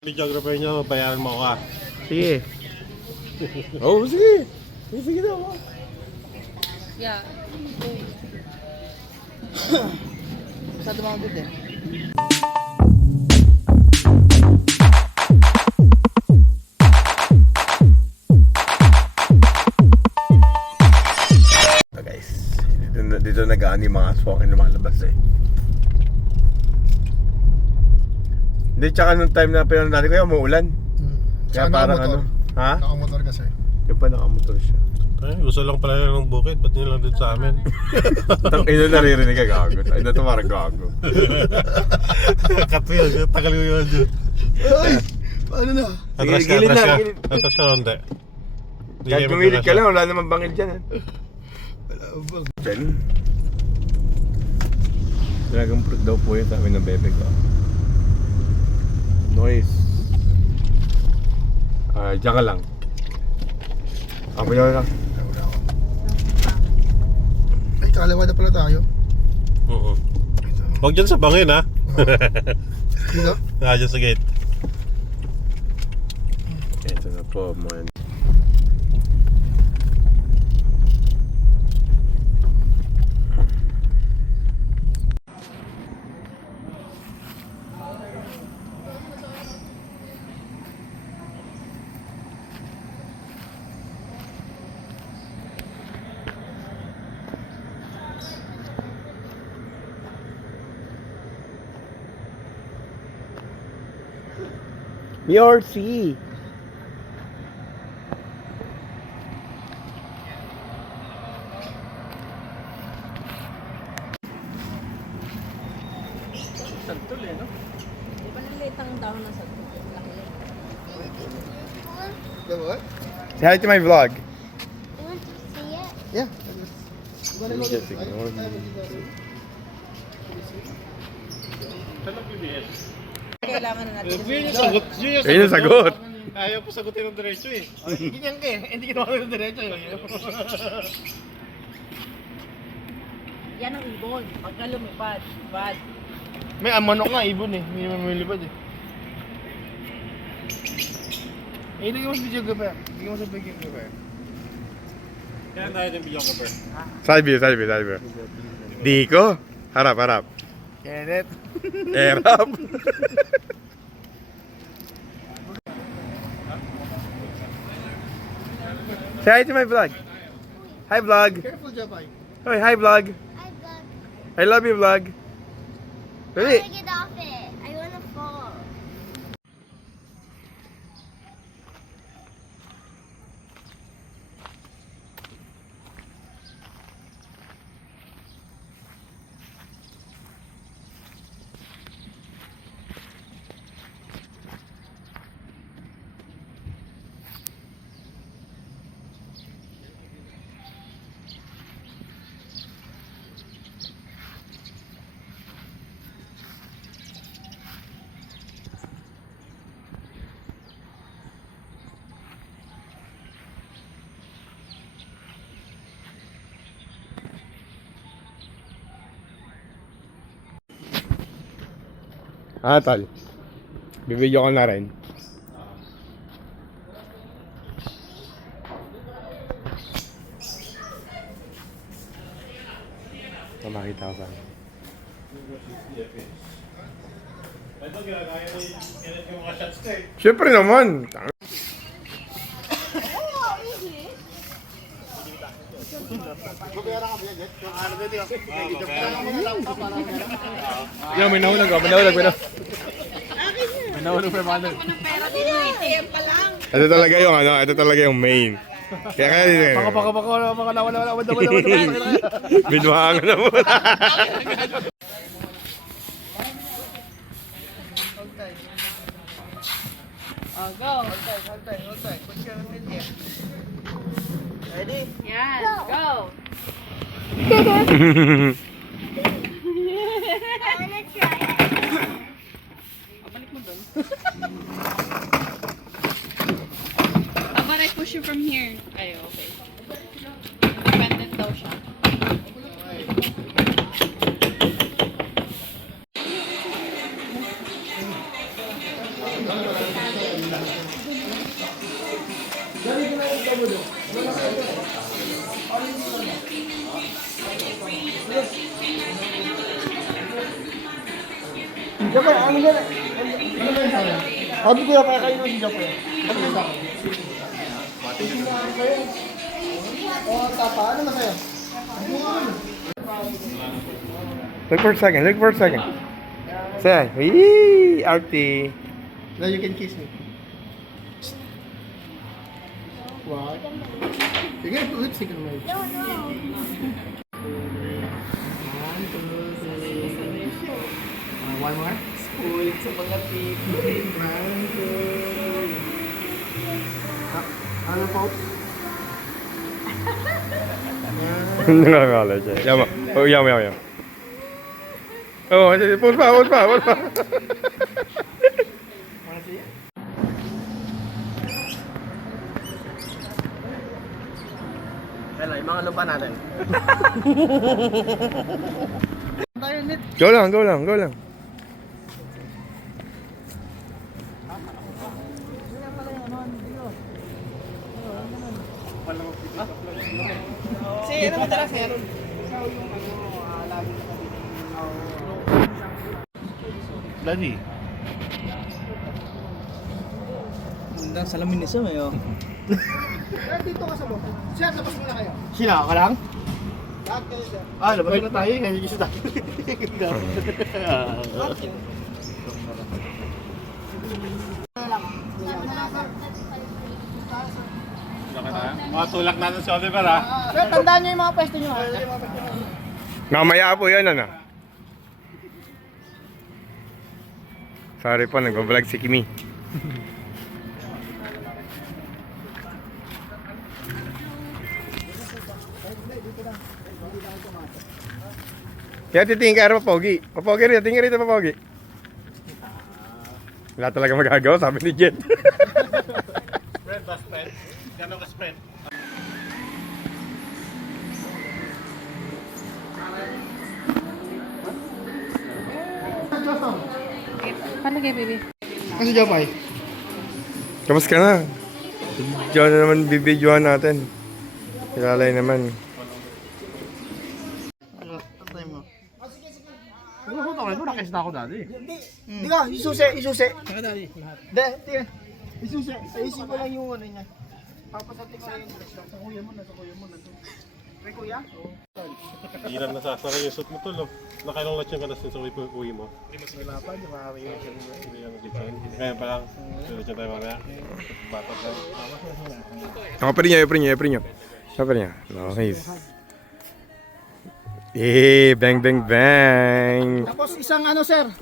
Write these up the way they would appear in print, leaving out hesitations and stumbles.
Videographer nyo, bayaran mo ako. Sige. Oo, sige. Sige daw. Yeah. Masyado mounted eh. So guys, dito nag-aan yung mga aswang na lumalabas eh. Hindi, tsaka nung time na pinanood natin kayo, umuulan. Kaya parang ano. Ha? Nakamotor kasi. Yung pa nakamotor siya. Ay, gusto lang pala ng bukid, ba't nila din sa amin? Ino naririnig ka gago. Ay, na ito parang gago. Kato yun, tagal ko yun dyan. Ay! Paano na? Atras ka, Gilid atras na, ka. gilid. Atras ka, onte. Kahit pumilit ka lang, wala namang bangil dyan. Wala bang? Chen? Dragon fruit daw po yun sa amin ng bebe ko. Noise. Diyan ka lang. Ako yun lang. Wala ako. Ay, kalawa na pala tayo. Oo. Huwag dyan sa bangin, ha? Dito? Dyan sa gate. Ito na po, man. Your sea. Santol eh, no? Di ba naliit ang dahon ng sato? Laki yun. What? Say hi to my vlog. You want to see it? Yeah. Just ignore me. Kailangan na natin. Yun yung sagot. Ayun yung sagot. Ayaw po sagutin ng diretso eh. Ganyan ka eh. Hindi ginawa ng diretso yun. Yan ang ibon. Pagka lumipad, bad. May manok nga, ibon eh. Hindi naman may lipad eh. Eh, hindi mo sa videographer. Hindi mo sa videographer. Kaya tayo ng videographer. Side view, side view, side view. Diko. Harap, harap. Kenneth. Erap. Say hi to my vlog. Hi vlog. Careful, Japay. Hey, hi vlog. I got. I love you vlog. I Really? wanna get off it. I wanna fall. Tol. Bibidyo ko na rin. Makita ko saan. Ito, ginagaya yung mga shots ko eh. Siyempre naman. Yo, may nahulog, may nahulog, may nahulog. May nahulog pa mother. Ito talaga yung ano, ito talaga yung main. Kaya Wala. Binuhangan na muna. Go. Hold tight. Put your hand here. Ready? Yan. Go. I wanna try it. Balik mo doon. How about I push you from here? Ay, okay. Dependent daw siya. Jokoy, ano ba? Ano ba yung sabi? Sabi ko yung kaya kayo si Jokoy. Ano yung sabi? Oh, tapa. Ano na sa'yo? Look for a second, look for a second. Say, wee, Artie. Now you can kiss me. Wow. Sige, lipstick naman. No, no. One more? School sa mga people. Ano po? Nakakala siya. Yama. Oh, yama. Oh, pause pa. Hello, yung mga lupa natin. Tayo, Nit. Go lang. Si, ano ba talaga, sir? Lagi. Ang salamin ni Sam, eh, oh. Dito ka sa loob. Sir, labas muna kayo. Sila ka lang? Lahat kayo, sir. Labas na tayo. Hindi siya tayo. Tulak natin si Oliver ha. Sir, tandaan niyo yung mga pwesto niyo, ha? Mamaya po yan, ano? Sorry po, nag-vlog si Kimi. Kaya titingin ka rin Papogi. Papogi rin, tingin rito Papogi. Wala talaga magagawa, sabi ni Jet. Spread ba spread? Gano'n ka spread? Palagay, baby. Kasi Jopay. Kamas ka na? Diyan na naman bibidyohan natin. Kilalay naman. Tantay mo. Ano ko ito? Nakis na ako dati. Di ka, isusi. Saka dali, lahat. Di ka. Isusi. Ayusin ko lang yung ano niya. Papasating sa yung dress. Sa kuya mo na. May kuya? Hindi na nasasara yung suit mo tol. Nakailang lot yung kalas sa uwi mo. Wala pa, di ba kami yung Hindi yan kitchen. Ngayon pa lang. Sulit siya tayo mamaya. Batot lang. Apa niya. Nice. Bang. Tapos isang ano, sir.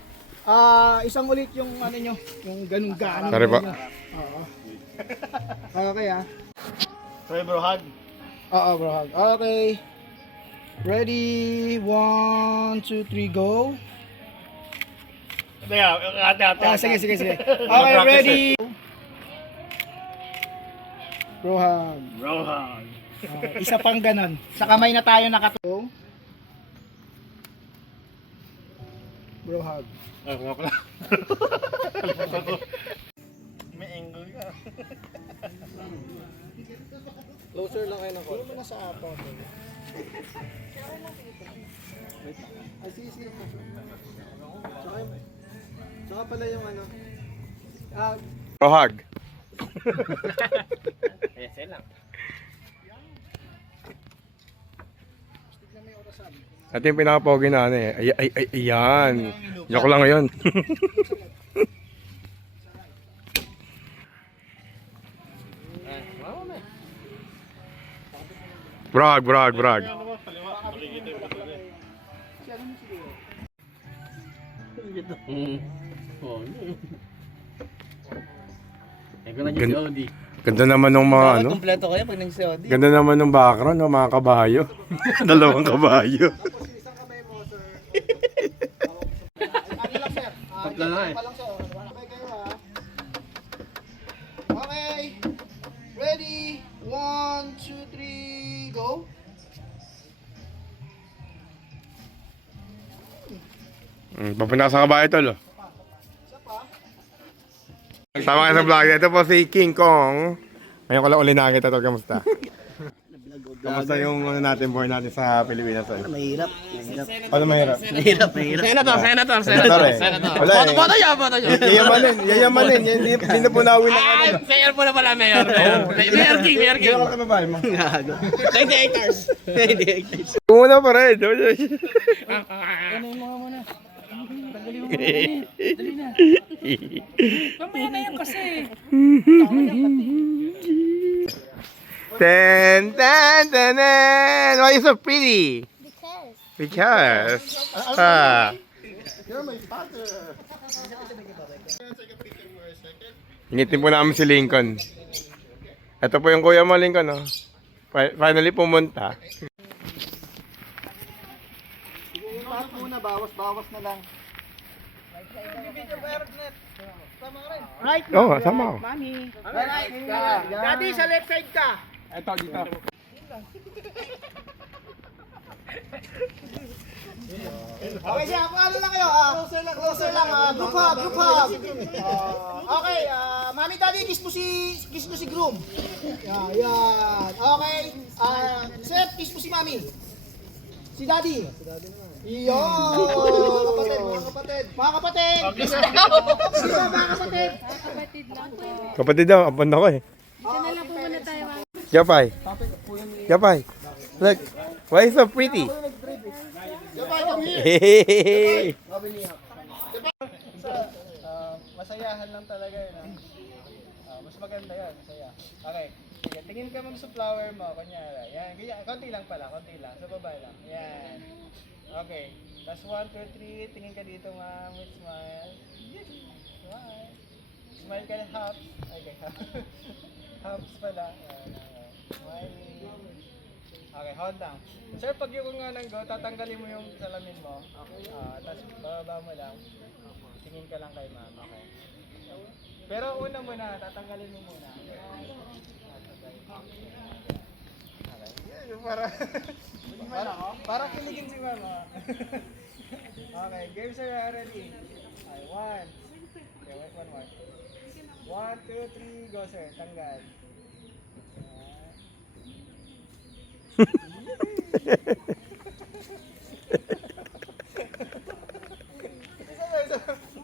Isang ulit yung ano nyo. Yung ganung gaano. Sorry po. Oo. Okay, ah. Try bro, hug. Oo, bro. Okay. Ready? 1, 2, 3, go. Ate. Sige. Okay, ready? Bro hug. Isa pang ganon. Sa kamay na tayo nakatulong. Bro hug. Ay, nga pala. May angle ka. Closer lang kayo ng konti. Puro mo na sa apo. Ay, sige. Tsaka pala yung ano. Hug. Kaya sila lang. Ito yung pinaka-pogi na ano eh. Ayan. Joke lang ngayon. Brag. Ano ba? Kaliwa. Nakikita yung bato niya. Ganda naman ng mga ano. Kompleto kayo pag nag-COD. Ganda naman ng background ng mga kabayo. Dalawang kabayo. Isang kamay mo, sir. Ano lang, sir? Tatlo na eh. Palang, sir. Okay kayo, ha? Okay. Ready? 1, 2, 3, go. Papunta ka sa kabayo tol. Isa pa. Tama ka sa vlog. Ito po si King Kong. Ngayon ko lang uli nakita to. Kamusta? Kamusta yung ano natin, boy natin sa Pilipinas? Mahirap. Ano mahirap? Senator. Wala eh. Boto nyo. Yayamanin. Hindi na po nawin ng ano. Mayor po na pala, Mayor. Mayor King. Kailan ka na babae mo? 90 hectares. 90 hectares. Una pa rin. Mamaya na yan kasi. Ten. Why are you so pretty? Because. Because. Ingitin po namin si Lincoln. Ito po yung kuya mo, Lincoln. Oh. Finally pumunta. Lahat muna, bawas na lang. Right? Oo, sama ko. Right. Daddy, sa left side ka. Ito, dito. Okay, siya. Ano lang kayo? Closer lang. Group hug. Okay, mami, daddy, kiss mo si groom. Yan. Okay. Seth, kiss mo si mami. Si daddy. Iyo. Mga kapatid. Kiss na mga kapatid. Kapatid daw, apon ako eh. Japay. Look, why is so pretty? Hey. Masayahan lang talaga yun. Mas maganda yan, masaya. Okay. Sige, tingin ka sa flower mo, kunyari. Yan, ganyan. Konti lang. Sa baba lang. Yan. Okay. Tapos 1, 2, 3. Tingin ka dito, ma'am. With smile. Yes. Smile. Smile ka na hops. Okay, hops pala. Smiling. Okay, hold lang. Sir, pag yung nga nang go, tatanggalin mo yung salamin mo. Tapos bababa mo lang. Tingin ka lang kay ma'am. Okay. Pero una muna, tatanggalin mo muna. Para kiligin si mama. Okay, game sir, ready? Okay, 1. Okay, wait, 1 more. 1, 2, 3, go sir, tanggal.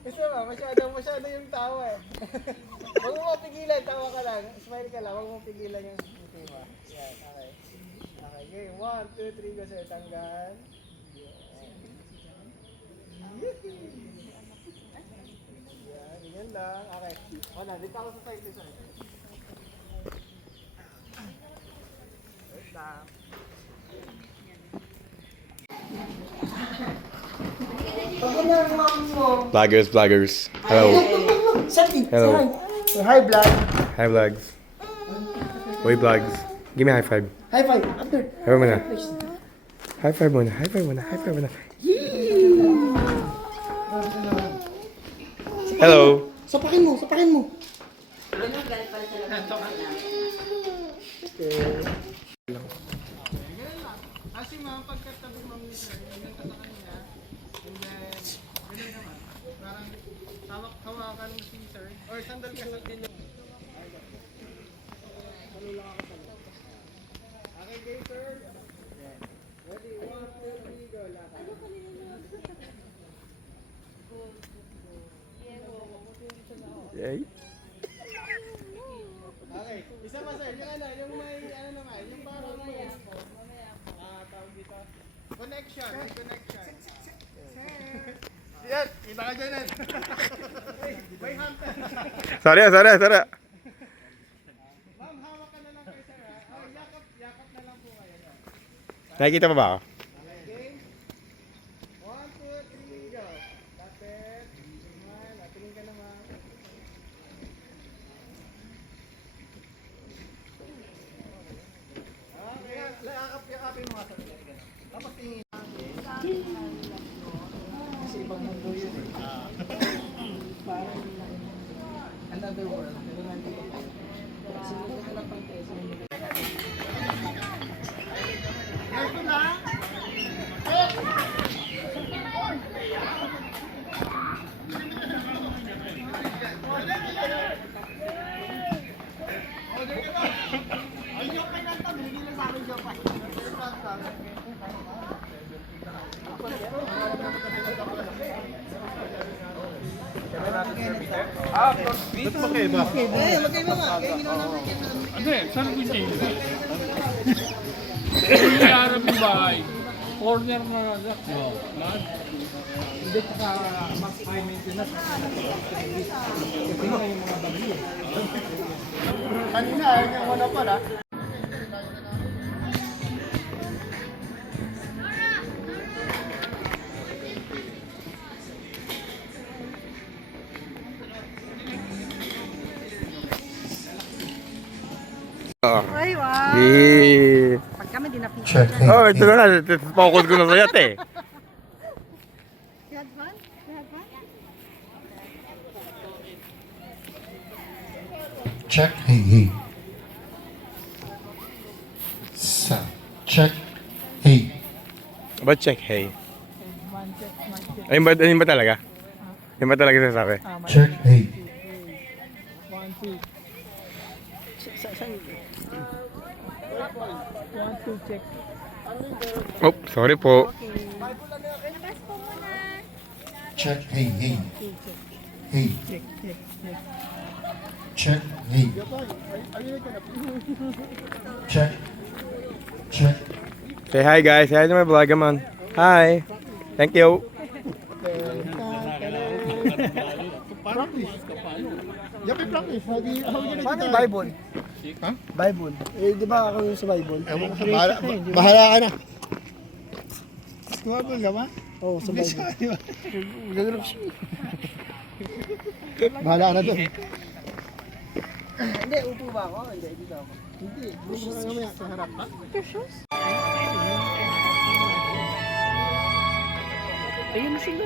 Isa ba, masyado yung tawa eh. Huwag mo mapigilan, tawa ka lang. Smile ka lang, huwag mo pigilan yung ngiti mo. Yan, okay. Okay, game. 1, 2, 3, go sir, tanggal. Yan lang. Okay. Wala, dito ako sa side, dito. Wait lang. Vloggers. Hello. Hello. Hi, vlog. Hi, vlogs. Uy, vlogs. Give me a high five. High five. After. High five muna. High five muna. Hello. Sapakin mo. Kasi ma'am, pagkatabi mo sir, yung tatakan niya, and then, gano'n naman, parang hawakan mo si sir, or sandal ka sa din yung... Okay, game sir. Ready, 1, 2, 3, go, lakad. Yay. Okay, isa pa sir, yung may, yung parang may, tawag dito, connection. Yan, kita ka dyan. May hunter. Sorry. Ma'am, hawak ka na lang kayo sir ha. Yakap na lang po kayo. Nakikita pa ba ako? Game. 1, 2, 3, go. Lapit. Smile. Tingin ka naman. Yakapin mo nga sa tingin. Tapos tingin. Kasi ibang mundo yun eh. Parang another world. Pero nandito kayo. Kasi nagkakalap ang teso. Ito lang. Ba't magkaiba? Eh, magkaiba nga. Kaya ginawa namin. Hindi, saan ko siya yun? Yung harap yung bahay. Corner na lahat. Lahat. Hindi ka mas high maintenance. Ito na yung mga bagyo. Kanina, yung una pala. Ay, wow. Yeah. Pag kami din napita. Check. Oh, ito na. Focus ko na sa'yo, te. You had fun? You had fun? Check. Hey, hey. Sa. Check. Hey. Ba check, hey. Ayun ba talaga? Ayun ba talaga sasabi? Check. Hey. Oh, sorry po. Check. Hey, hey. Hey. Check. Hey. Check. Check. Say hi, guys. Say hi to my vlog, come on. Hi. Thank you. Yapi practice. Paano yung Bible? Ha? Bible. Eh, di ba ako yung sa Bible? Bahala ka na. Bible ka ba? Oo, sa Bible. Bahala ka na doon. Hindi, upo ba ako? Hindi, dito ako. Hindi, gusto ka mamaya sa harap. Ayun na sila.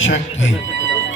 Check. Hey. Wala naman kita ba?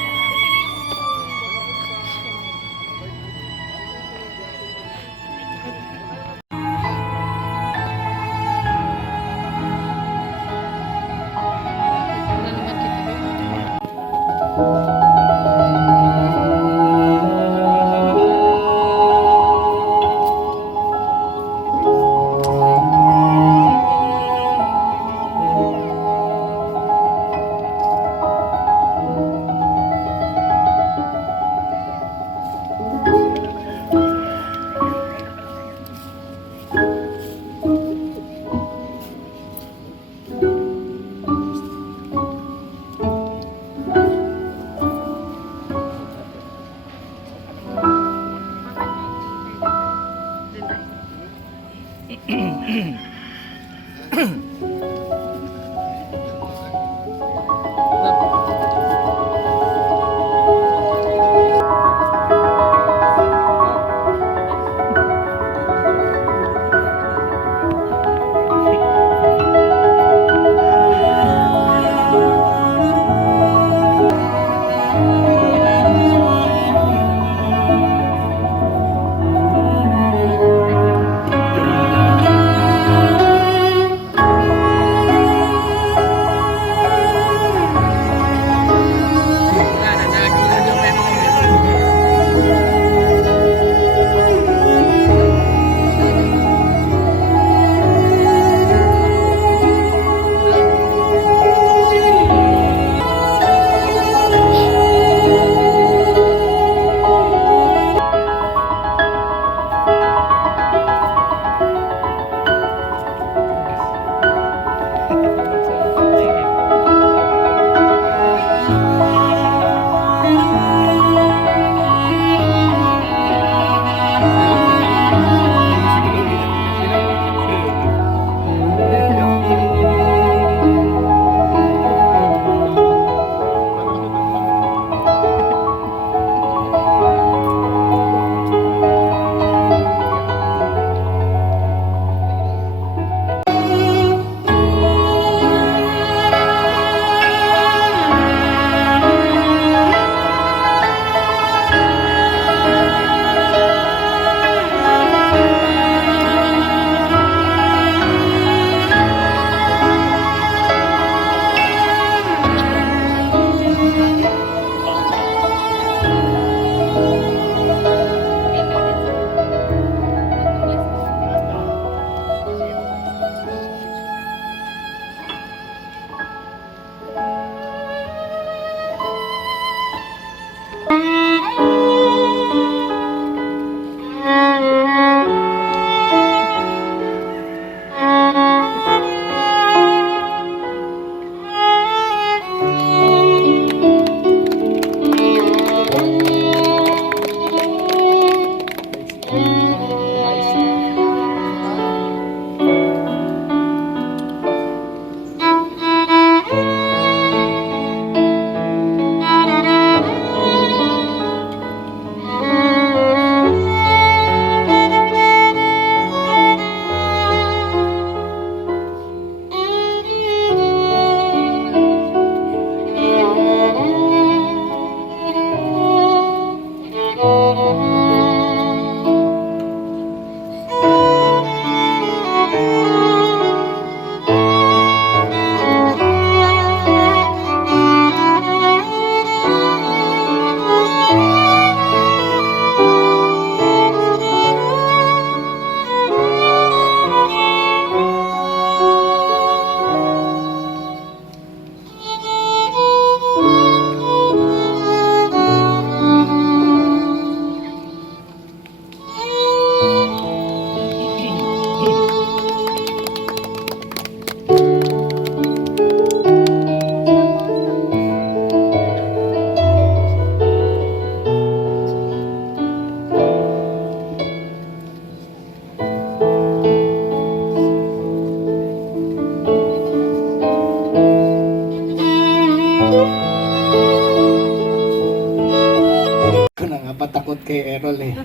Ako na nga patakot kay Errol eh.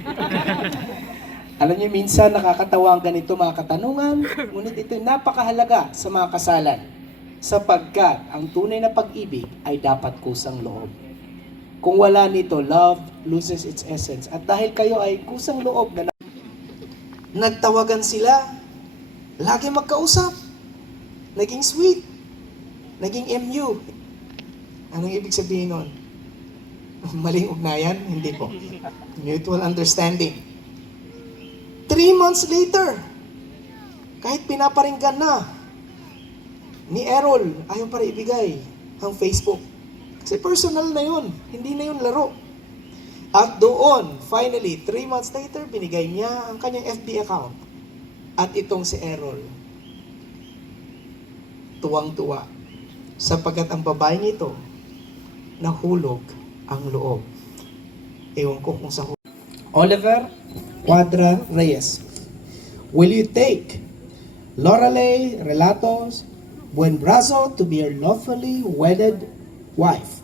Alam niyo, minsan nakakatawa ang ganito mga katanungan, ngunit ito napakahalaga sa mga kasalan, sapagkat ang tunay na pag-ibig ay dapat kusang loob. Kung wala nito, love loses its essence. At dahil kayo ay kusang loob na nagtawagan sila, lagi magkausap, naging sweet, naging MU. Anong ibig sabihin nun? Maling ugnayan? Hindi po. Mutual understanding. 3 months later, kahit pinaparinggan na ni Errol, ayaw para ibigay ang Facebook. Kasi personal na yun, hindi na yun laro. At doon, finally, 3 months later, binigay niya ang kanyang FB account. At itong si Errol, tuwang-tuwa, sapagkat ang babaeng ito, nahulog ang loob. Ewan ko kung sa Oliver Cuadra Reyes, will you take Lorelei Relatos Buenbrazo to be your lawfully wedded wife,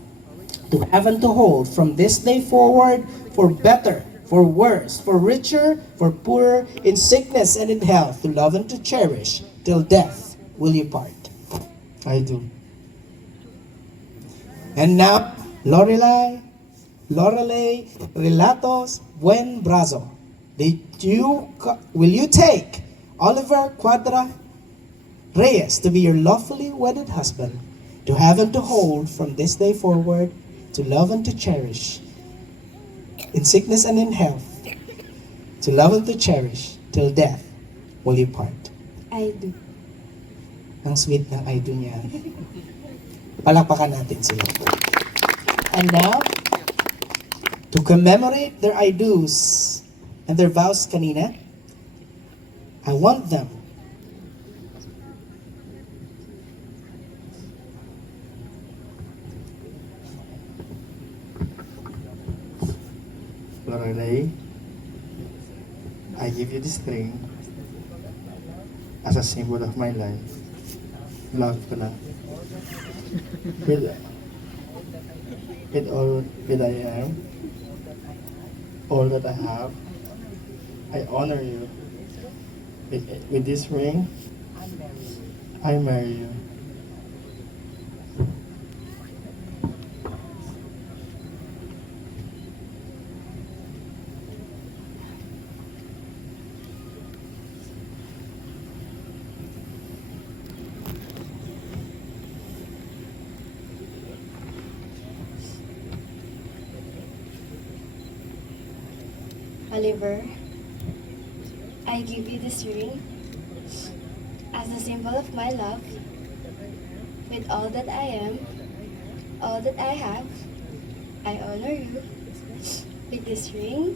to have and to hold from this day forward, for better, for worse, for richer, for poorer, in sickness and in health, to love and to cherish, till death will you part? I do. And now, Lorelei Relatos Buenbrazo, will you take Oliver Cuadra Reyes to be your lawfully wedded husband, to have and to hold from this day forward, to love and to cherish, in sickness and in health, to love and to cherish, till death will you part? I do. Ang sweet ng I do niya. Palakpakan natin sila. And now, to commemorate their I do's and their vows kanina, I want them Lorelei, I give you this ring as a symbol of my life. Love ko na. With all that I am, all that I have, I honor you. With this ring, I marry you. Oliver, I give you this ring as a symbol of my love. With all that I am, all that I have, I honor you. With this ring,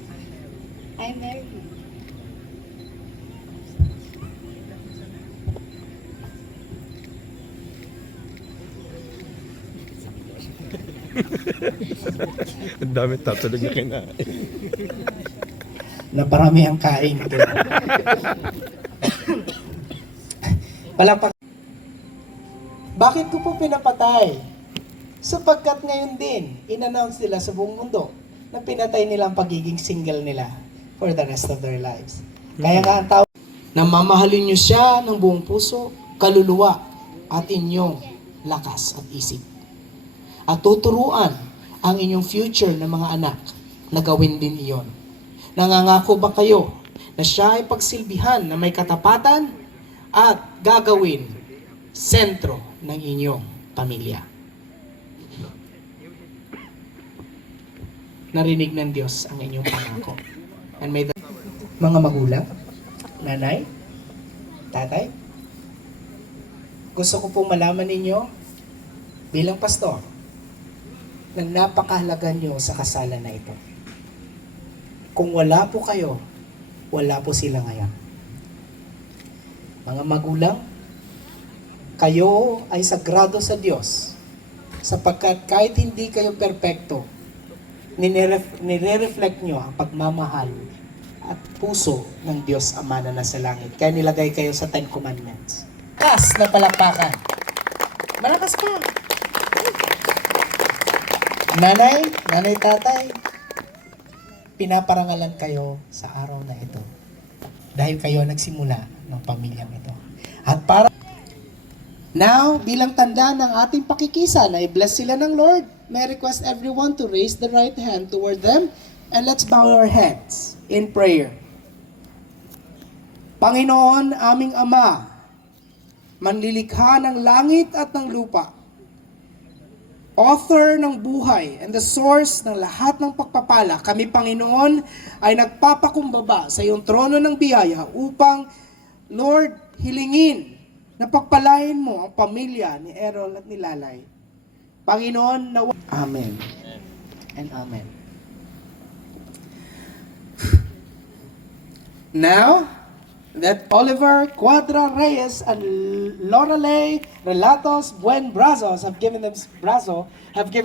I marry you. Ang dami tatulog na kinain. Naparami ang kain ito. Palakpak. Bakit ko po pinapatay? Sapagkat ngayon din, in-announce nila sa buong mundo na pinatay nila ang pagiging single nila for the rest of their lives. Kaya nga ang tawag, na mamahalin nyo siya ng buong puso, kaluluwa, at inyong lakas at isip. At tuturuan ang inyong future ng mga anak na gawin din iyon. Nangangako ba kayo na siya ay pagsilbihan na may katapatan at gagawin sentro ng inyong pamilya? Narinig ng Diyos ang inyong pangako. And may mga magulang, nanay, tatay, gusto ko pong malaman ninyo bilang pastor na napakahalaga nyo sa kasalan na ito. Kung wala po kayo, wala po sila ngayon. Mga magulang, kayo ay sagrado sa Diyos sapagkat kahit hindi kayo perpekto, nire-reflect nyo ang pagmamahal at puso ng Diyos Ama na nasa langit. Kaya nilagay kayo sa 10 Commandments. Kas na palakpakan. Malakas pa. Nanay, tatay, pinaparangalan kayo sa araw na ito. Dahil kayo nagsimula ng pamilyang ito. At para now, bilang tanda ng ating pakikisa na i-bless sila ng Lord, may request everyone to raise the right hand toward them and let's bow our heads in prayer. Panginoon, aming Ama, manlilikha ng langit at ng lupa, author ng buhay and the source ng lahat ng pagpapala, kami Panginoon ay nagpapakumbaba sa iyong trono ng biyaya upang, Lord, hilingin na pagpalain mo ang pamilya ni Errol at ni Lalay. Panginoon, Amen and Amen. Now, that Oliver Cuadra Reyes and Lorelei Relatos Buen Brazos have given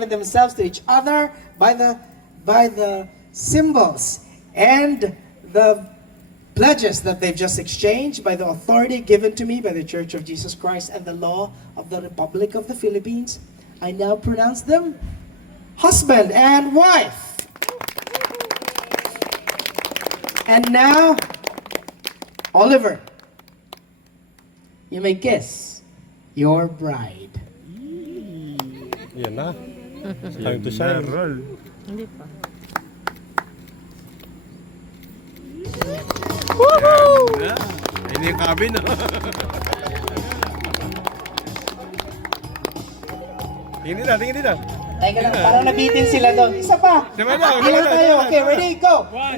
themselves to each other by the symbols and the pledges that they've just exchanged by the authority given to me by the Church of Jesus Christ and the law of the Republic of the Philippines. I now pronounce them husband and wife. And now, Oliver, you may kiss your bride. Yan na. Time to shine. Hindi pa. Hindi yung cabin, no? Tingin din na. Teka lang, parang nabitin sila doon. Isa pa. Naman daw, Ilan tayo? Okay, ready, go. 1,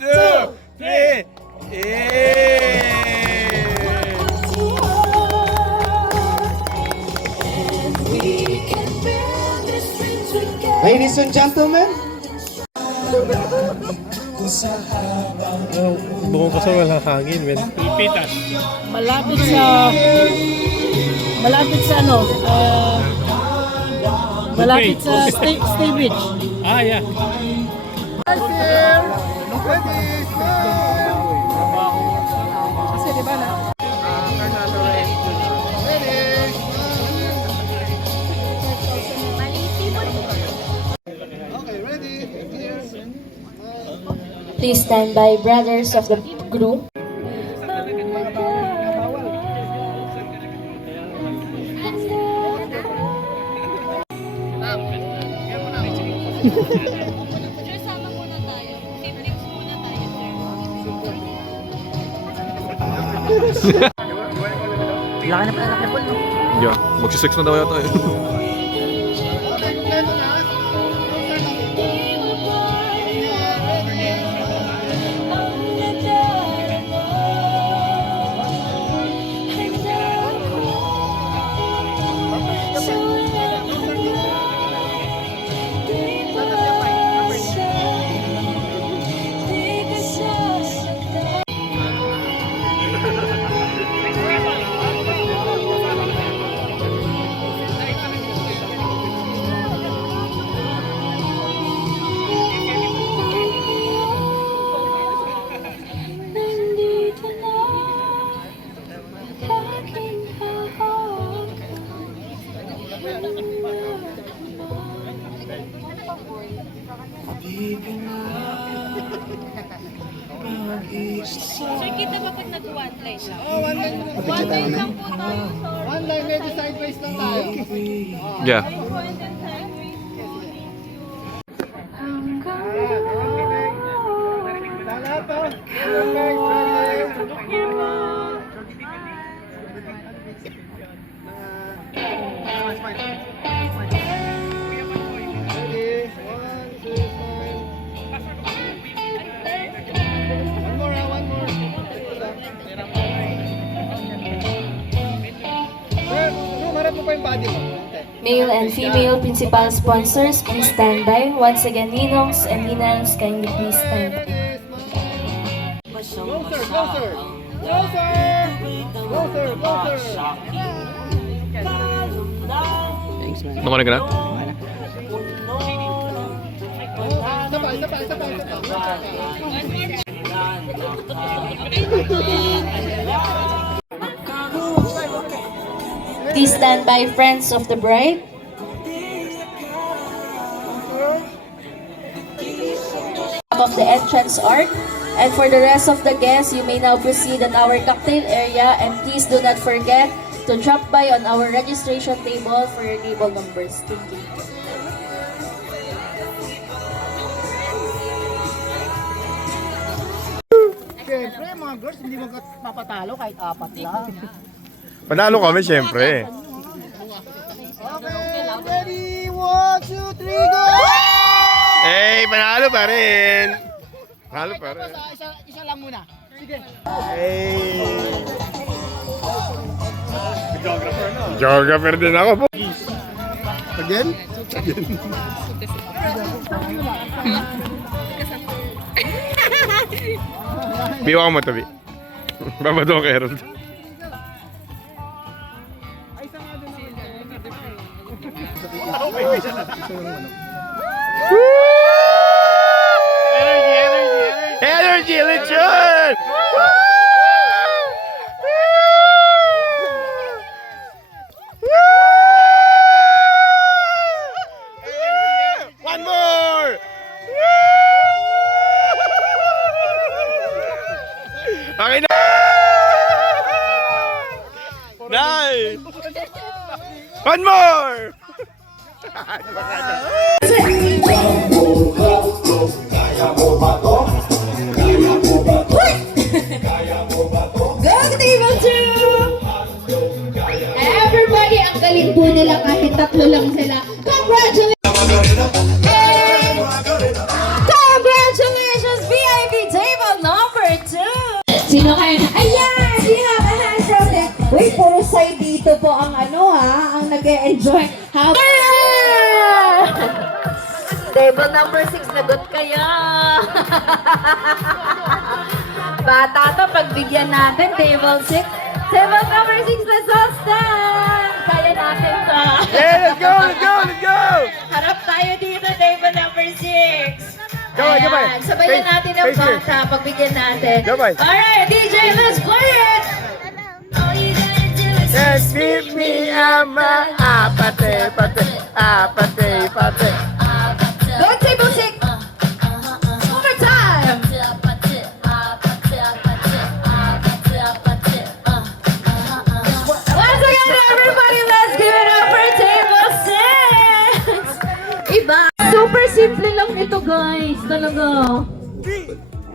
2, 3. Ladies and gentlemen, Bukong kasi walang hangin, men. Pilipitas. Malapit sa ano, malapit sa Stay Beach. Ah, yeah. Kasi di ba na? Please stand by, brothers of the groom. Sir, sama muna tayo. Siblings muna tayo, sir. Laki na pala ng no? Yeah, magsisex na daw yata eh. Makikita ba pag nag-one line lang? Oh, one line lang. One line lang po tayo, sorry. One line, medyo sideways lang tayo. Yeah. Po, and then sideways. Lahat to. Ready? 1, 2, 3. One more, one more. Sir, harap mo pa yung body mo. Male and female principal sponsors, please stand by. Once again, Ninongs and Ninangs, kindly please stand by. Closer, closer. Closer. Closer, closer. Nakunin ka na? Sabay, sabay, sabay, sabay. Please stand by, friends of the bride. Of the entrance arc. And for the rest of the guests, you may now proceed at our cocktail area, and please do not forget to drop by on our registration table for your table numbers. Thank you. Siyempre, mga girls, hindi magpapatalo kahit apat lang. Panalo kami, syempre. Okay, ready? 1, 2, 3, go! Eh, panalo pa rin. Panalo pa rin. Isa lang muna. Sige. Geographer din ako po. Again? Biwa mo tabi. Babado ka, Harold. Energy, lechon! One more! Okay na! Nice! One more! Everybody, ang galing po nila kahit tatlo lang sila. Congratulations, VIP table number 2! Sino kayo na? Ayan! We have a hand from them. Uy, puro side dito po ang ang nag-e-enjoy. Table number 6, nagot kaya. Bata to, pagbigyan natin, table 6. Table number 6, let's all stand. Kaya natin to. Yeah, let's go, let's go, let's go! Harap tayo dito, table number 6. Gabay, gabay. Sabayan Face- natin ang face here. bata, pagbigyan natin. Gabay. Alright, DJ, let's play it. Just give me ama, apate, pate, apate, pate. Go table 6. One more time. Once again, everybody, let's give it up for table 6. Iba. Super simple lang nito, guys. Talaga.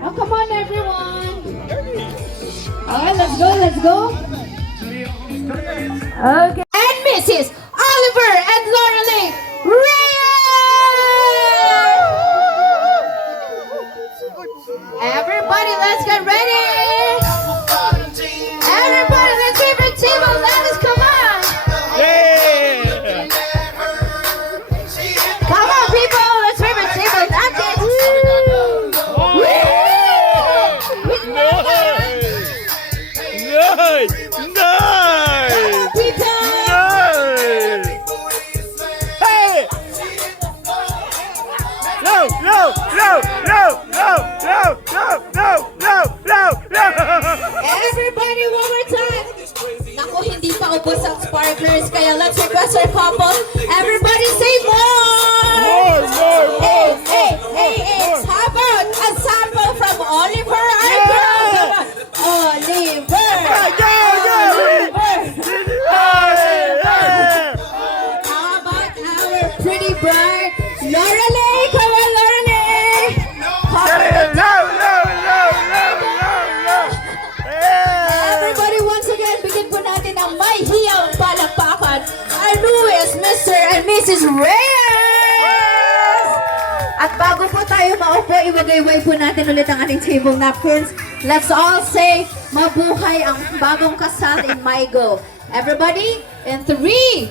Oh, come on, everyone. Alright, let's go, let's go. Okay. And Mrs. Oliver and Laurelie Reyes! Everybody, let's get ready! Everybody, let's give it table, let us come on! Yeah! Come on, people, let's give it table, that's it! Nice! Nice! People! Nice! Hey! Low, low, low, low, low, low, low, low, low, low, low! Everybody, one more time! Naku, hindi pa ubos ang sparklers, kaya let's request our couple. Everybody say more! More, more, more, Hey, more, hey, more, how about a sample from Oliver and Girl? Oh, Bright. Lorelei, come on, Lorelei. Everybody, once again, bigyan po natin ang may hiyang palakpakan. Our newest Mr. and Mrs. Reyes! At bago po tayo maupo, iwagayway po natin ulit ang ating table napkins. Let's all say, mabuhay ang bagong kasal in MyGo. Everybody, in 3, 2,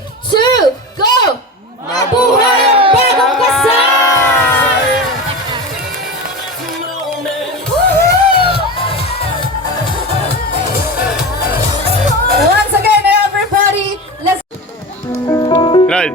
go! Mabuhay ang bagong kasal! Once again, everybody, let's... Right.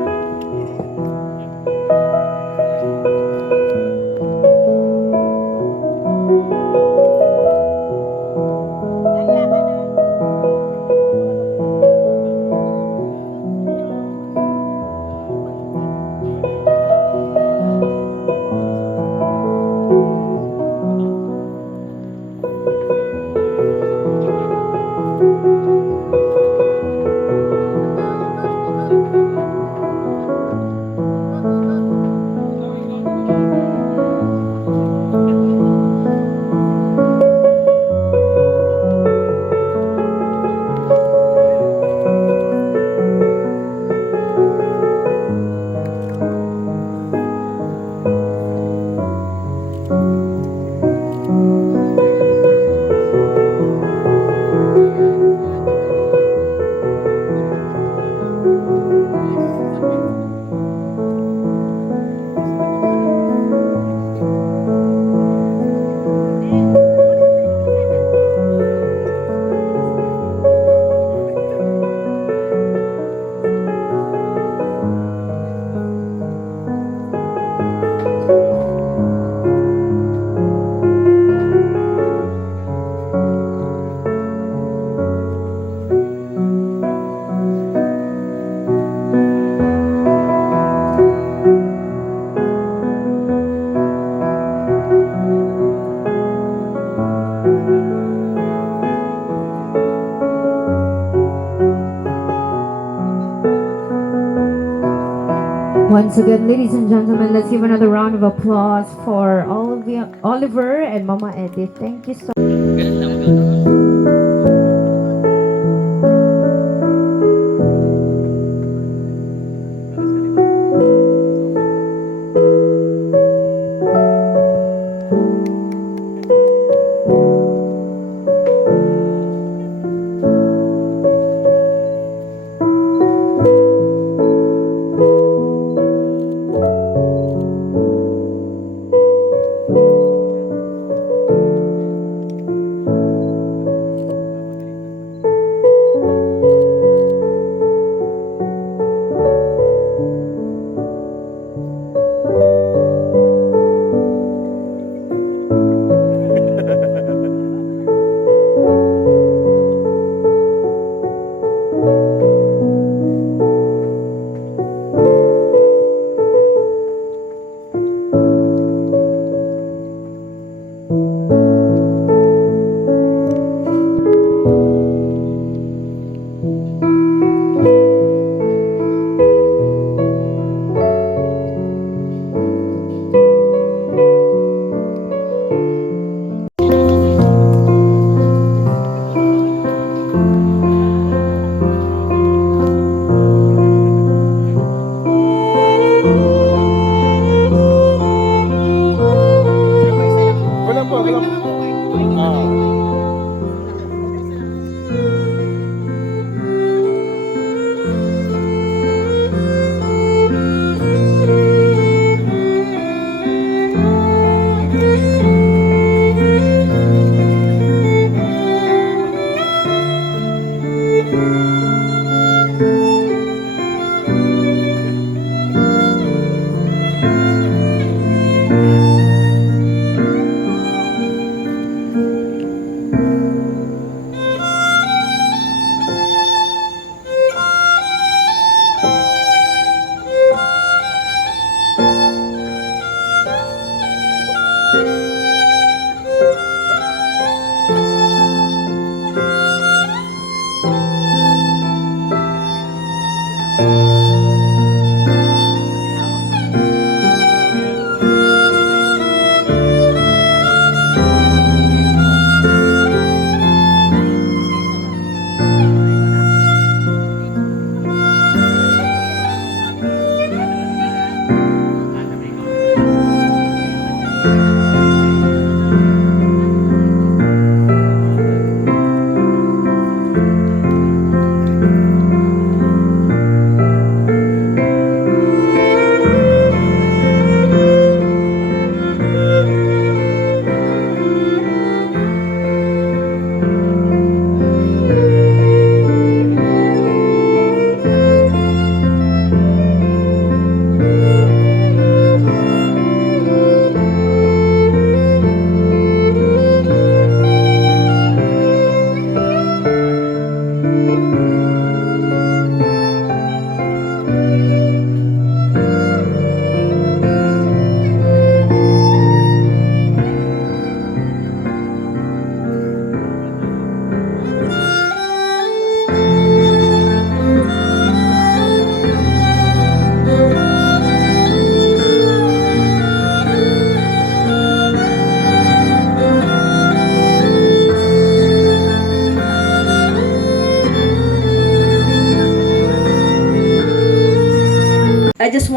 Once again, ladies and gentlemen, let's give another round of applause for Oliver and Mama Edith. Thank you so much.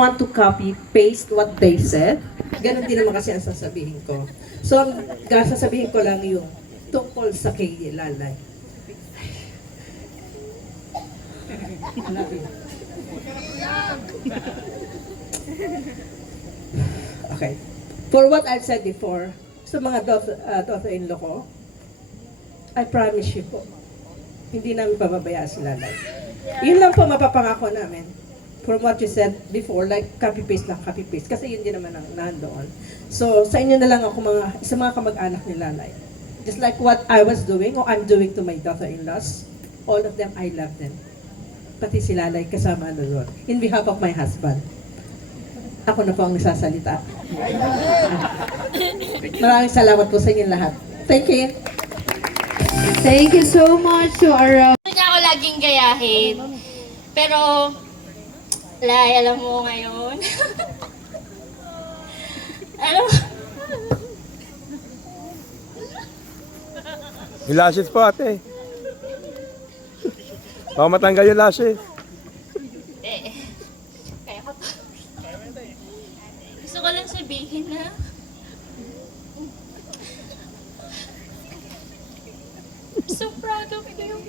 want to copy, paste what they said. Ganon din naman kasi ang sasabihin ko. So, ang sasabihin ko lang yung tungkol sa kay Lalay. I love you. Okay. For what I've said before, sa mga daughter-in-law ko, I promise you po, hindi namin pababayaan si Lalay. Yun lang po mapapangako namin. From what you said before, like copy-paste lang, copy-paste. Kasi yun din naman ang nandoon. So, sa inyo na lang ako sa mga kamag-anak ni Lalay. Just like what I was doing, or I'm doing to my daughter-in-laws, all of them, I love them. Pati si Lalay kasama na doon. In behalf of my husband. Ako na po ang nagsasalita. Maraming salamat po sa inyo lahat. Thank you. Thank you so much to our... Gusto niya ako laging gayahin. Pero, Lai, alam mo ngayon. Alam mo, Yung lashes po, ate. Baka matanggal yung lashes. kaya ko to. Gusto ko lang sabihin na I'm so proud of you.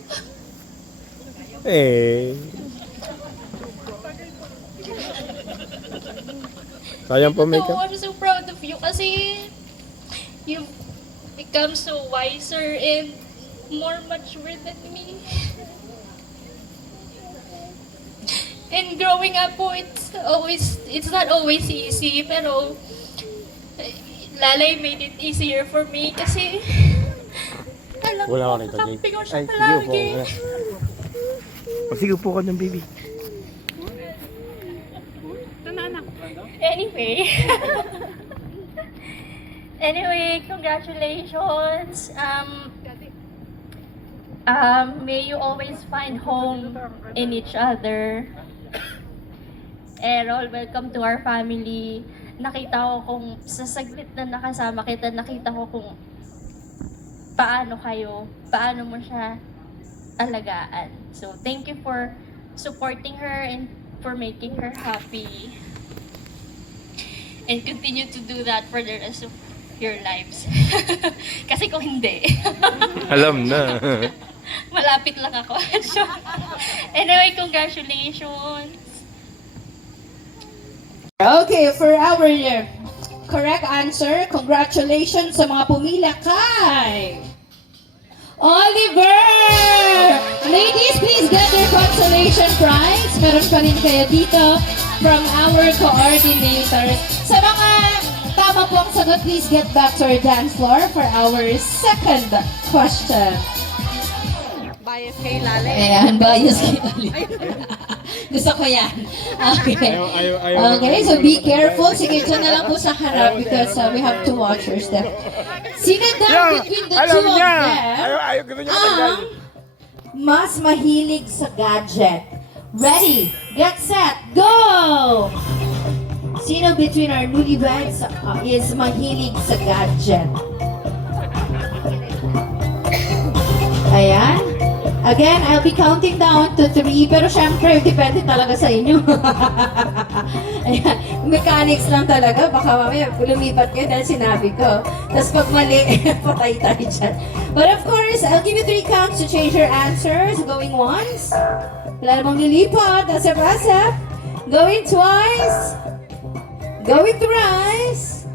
Sayang po No, I'm so proud of you kasi you've become so wiser and more mature than me. And growing up po, it's not always easy, pero Lalay made it easier for me kasi alam Wala ko, ko rito, Jay. kakampi ko siya palagi. Sige po ka ng baby. Anyway, congratulations. May you always find home in each other. Errol, welcome to our family. Nakita ko kung sa saglit na nakasama kita, nakita ko kung paano mo siya alagaan. So, thank you for supporting her and for making her happy. And continue to do that for the rest of your lives. Kasi kung hindi, Alam na. malapit lang ako. Anyway, congratulations. Okay, for our correct answer, congratulations sa mga pumila kay Oliver! Ladies, please get your consolation prize. Meron pa rin kayo dito from our coordinators. Sa mga tama pong sagot, please get back to our dance floor for our second question. Bias kay Lalay. Ayan, bias kay Lalay. Gusto ko yan. Okay. Okay, so be careful. Sige, dyan na lang po sa harap because we have to watch your step. Sino daw between the two of them ang mas mahilig sa gadget? Ready, get set, go! Sino between our newlyweds is mahilig sa gadget? Ayan. Again, I'll be counting down to 3, pero syempre, depende talaga sa inyo. Ayan, mechanics lang talaga. Baka mamaya lumipat kayo dahil sinabi ko. Tapos pag mali, patay tayo dyan. But of course, I'll give you 3 counts to change your answers. Going once. Wala namang lilipat. That's a recipe. Going twice. Going thrice.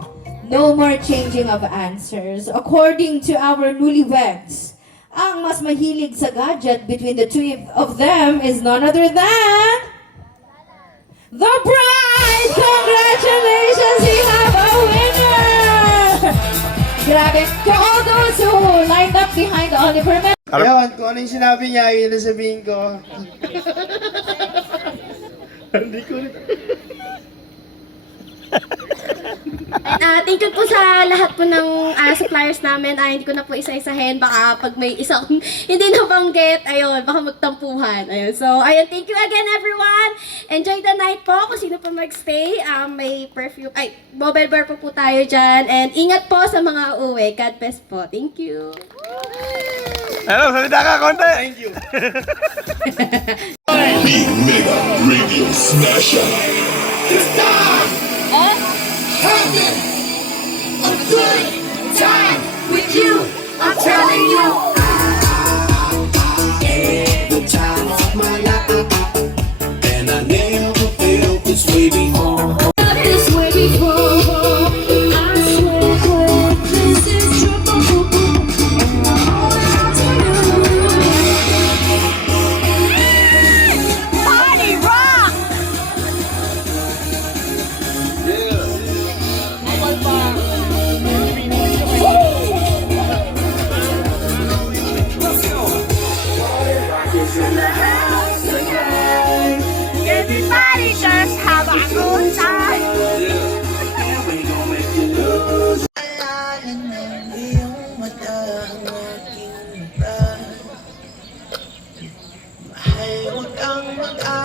No more changing of answers. According to our newlyweds, ang mas mahilig sa gadget between the two of them is none other than the bride! Congratulations! We have a winner! Grabe. To all those who lined up behind Oliver, Ewan, kung ano yung sinabi niya, yun na sabihin ko. Hindi ko rin. Thank you po sa lahat po ng suppliers namin. Hindi ko na po isa-isahin. Baka pag may isang hindi nabanggit, ayun, baka magtampuhan. Ayun. So, ayun, thank you again everyone. Enjoy the night po. Kung sino po magstay, may perfume, mobile bar po tayo dyan. And ingat po sa mga uwi. God bless po. Thank you. Hello, salita ka, konti. Thank you. Big Mega Radio Smasher. Huwag kang mag-alala.